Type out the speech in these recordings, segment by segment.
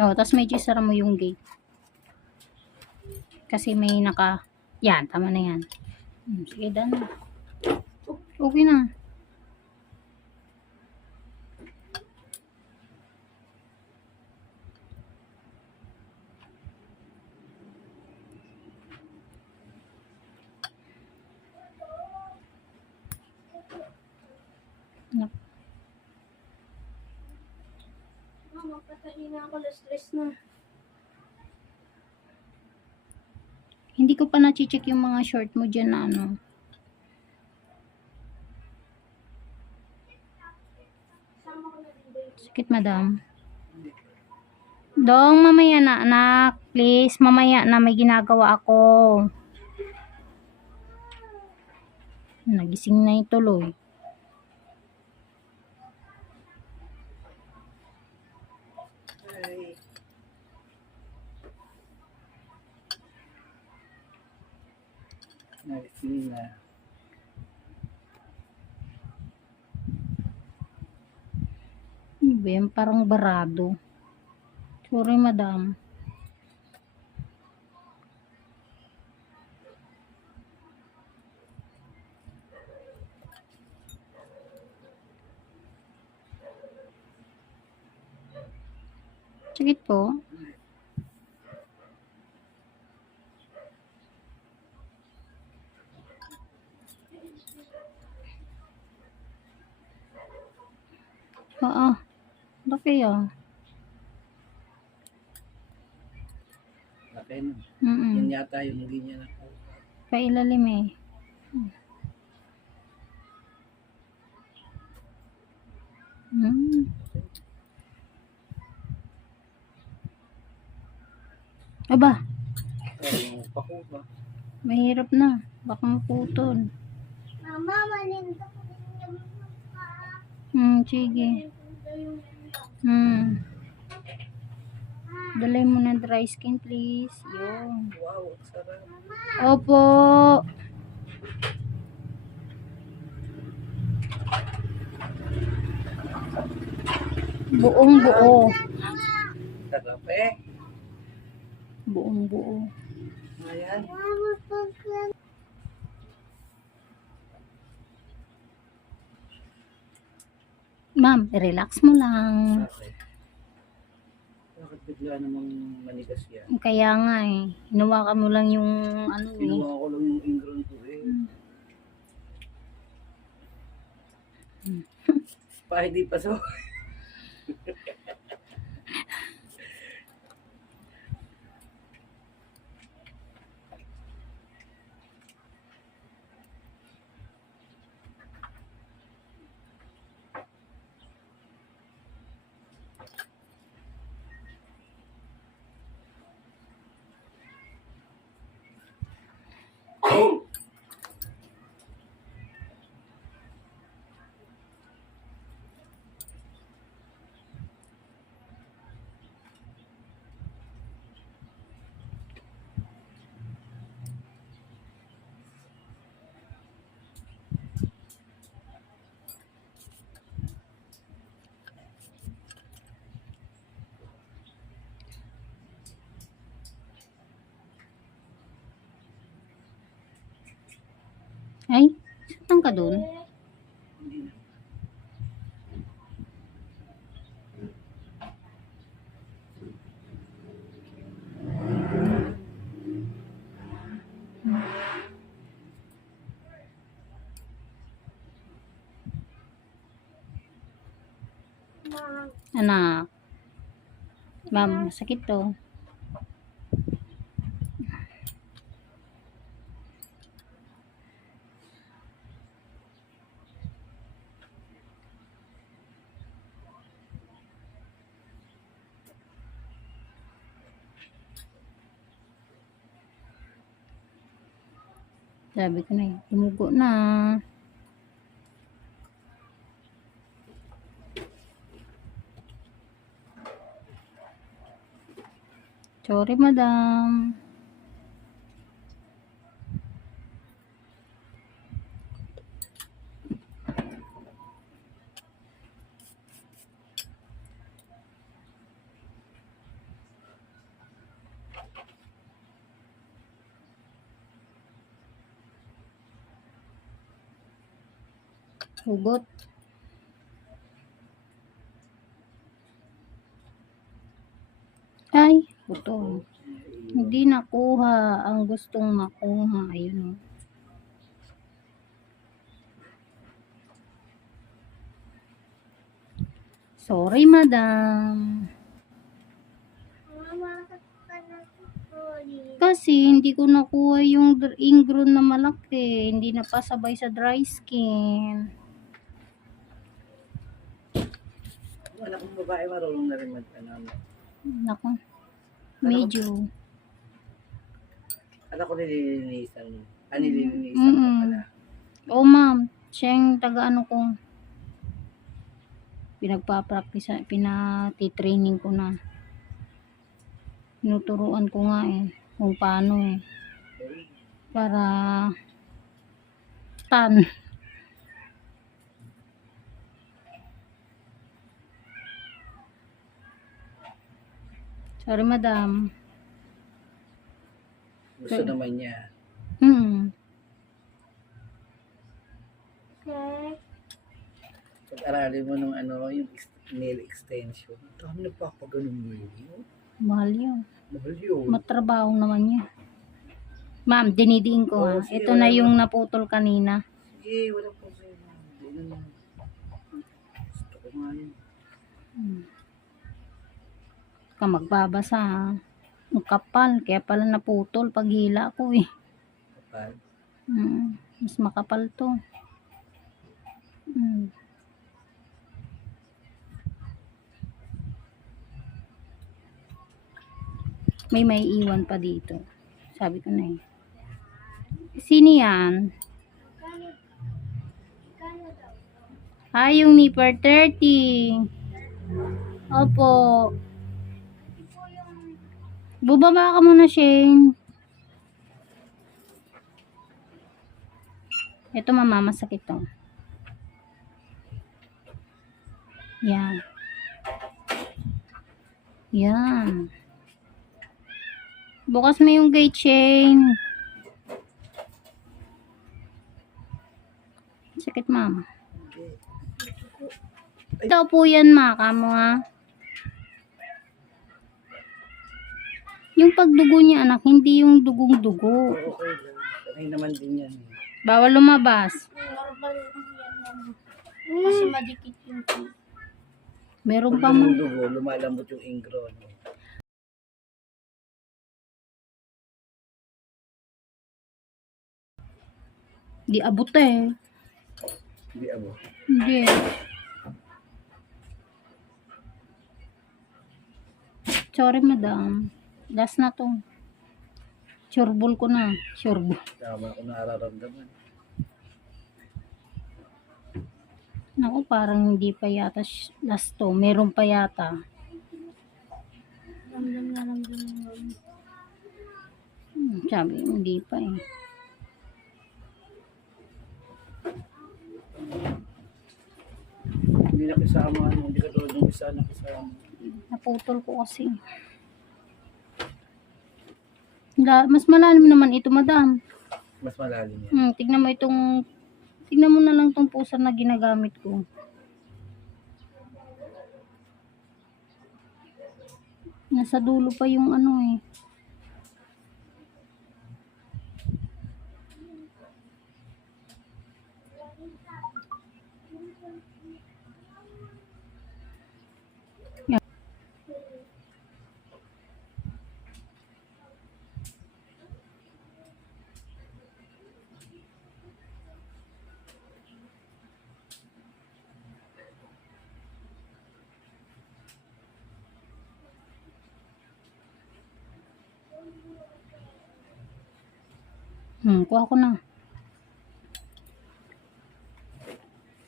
Oh, tapos medyo isara mo yung gate. Kasi may naka... Yan, tama na yan. Hmm, Sige, done. Okay na. Nak- Mama, patay na ako. Stress na. Hindi ko pa na-check yung mga short mo dyan na ano. Sakit, madam. Dong, mamaya na, anak. Please, mamaya na may ginagawa ako. Nagising na yung tuloy. Ay. Nagising na. Ano ba yan? Parang barado. Sorry, madam. Sakit po. Oo. Laki ah. Laki no. Mm Yan yata yung hindi niya na. Pailalim eh. Hmm. Aba, Parang pako ba? mahirap na. Baka maputol. Mama, maninda ko din yung mukha. Hmm, sige. Hmm. Dalay mo ng dry skin, please. Yun. Wow, sarap. Opo. Buong buo. Sarap eh. Buong buo. Ayan. Mama, pagka Ma'am, relax mo lang. Bakit? Bigla namang manigas yan? Kaya nga eh. Hinawakan mo lang yung ano eh. Pinuha ko lang yung ingron ko eh. pa hindi pa so. Ay, saan ka dun? Anak. Ma'am, sakit to. Sabi ko na tumugo na. Sorry, madam. Hugot. Ay, ito. Hindi nakuha ang gustong makuha. Ayun. oh. Sorry, madam. Kasi hindi ko nakuha yung ingrown na malaki. Hindi na pasabay sa dry skin. Ang anak kong babae marunong na rin mag ano. Nako. Medyo. Anak ko nililinisan. Ah, nililinisan Mm-mm. pa pala. Oo, ma'am. Siya yung taga ano ko. Pinagpa-practice, pinati-training ko na. Tinuturuan ko nga eh. Kung paano eh. Para tan. Sorry, madam. Gusto Okay. naman niya. Hmm. Okay. Pag-aralin mo nung ano, yung nail extension. Dami nagpapaganon mo yun. Mahal yun. Mahal yun. Matrabaho naman niya. Ma'am, dinidiin ko ha. Oo, sige, Ito na yung naputol kanina. Sige, wala problema. Hindi naman. Gusto ko nga yun. Hmm. Ka magbabasa ha. Ang kapal. Kaya pala naputol pag hila ko eh. Kapal. Hmm. Mas makapal to. Hmm. May may iwan pa dito. Sabi ko na eh. Sino yan? Ah, yung Nipper 30. Opo. Bubaba ka muna, Shane. Ito, mama, masakit to. Yan. Yan. Bukas mo yung gate, Shane. Sakit, mama. Ito po yan, maka mo, ha? Yung pagdugo niya, anak, hindi yung dugong-dugo. Oo, okay lang. Sanay naman din yan. eh. Bawal lumabas. normal yan. Kasi madikit yung teeth. Meron pa mo. dumudugo, lumalambot yung ingron. Di abot eh. Hindi abo. Hindi. Sorry, madam. Last na to. Sureball ko na. Sureball. Tama ko nararamdaman. Naku, parang hindi pa yata sh- last to. Meron pa yata. Ramdam na ramdam. Hmm, sabi, hindi pa eh. Hindi nakisama, ano, hindi ka tulad ng isa nakisama. Naputol ko kasi. La, mas malalim naman ito, madam. Mas malalim yan. Hmm, tignan mo itong tignan mo na lang tong pusa na ginagamit ko. Nasa dulo pa yung ano eh. Yan. Hmm, kuha ko na.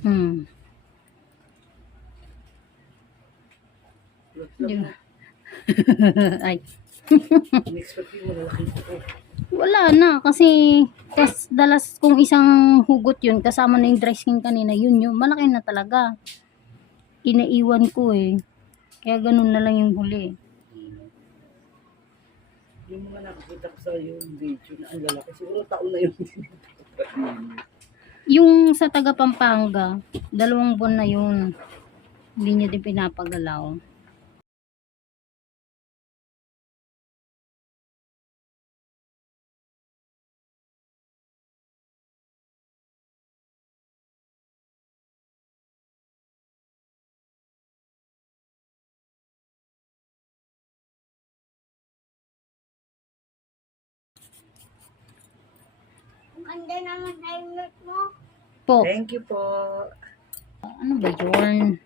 Hmm. Di ba? Ay. Wala na kasi kas dalas kung isang hugot yun kasama na yung dry skin kanina yun yun malaki na talaga inaiwan ko eh kaya ganun na lang yung huli Yung mga nakakita ko sa yung video na ang lalaki, siguro taon na yun. Yung sa taga Pampanga, dalawang buwan na yun. Hindi niya din pinapagalaw. Ang ganda naman helmet mo. Po, Thank you po. ano ba yun?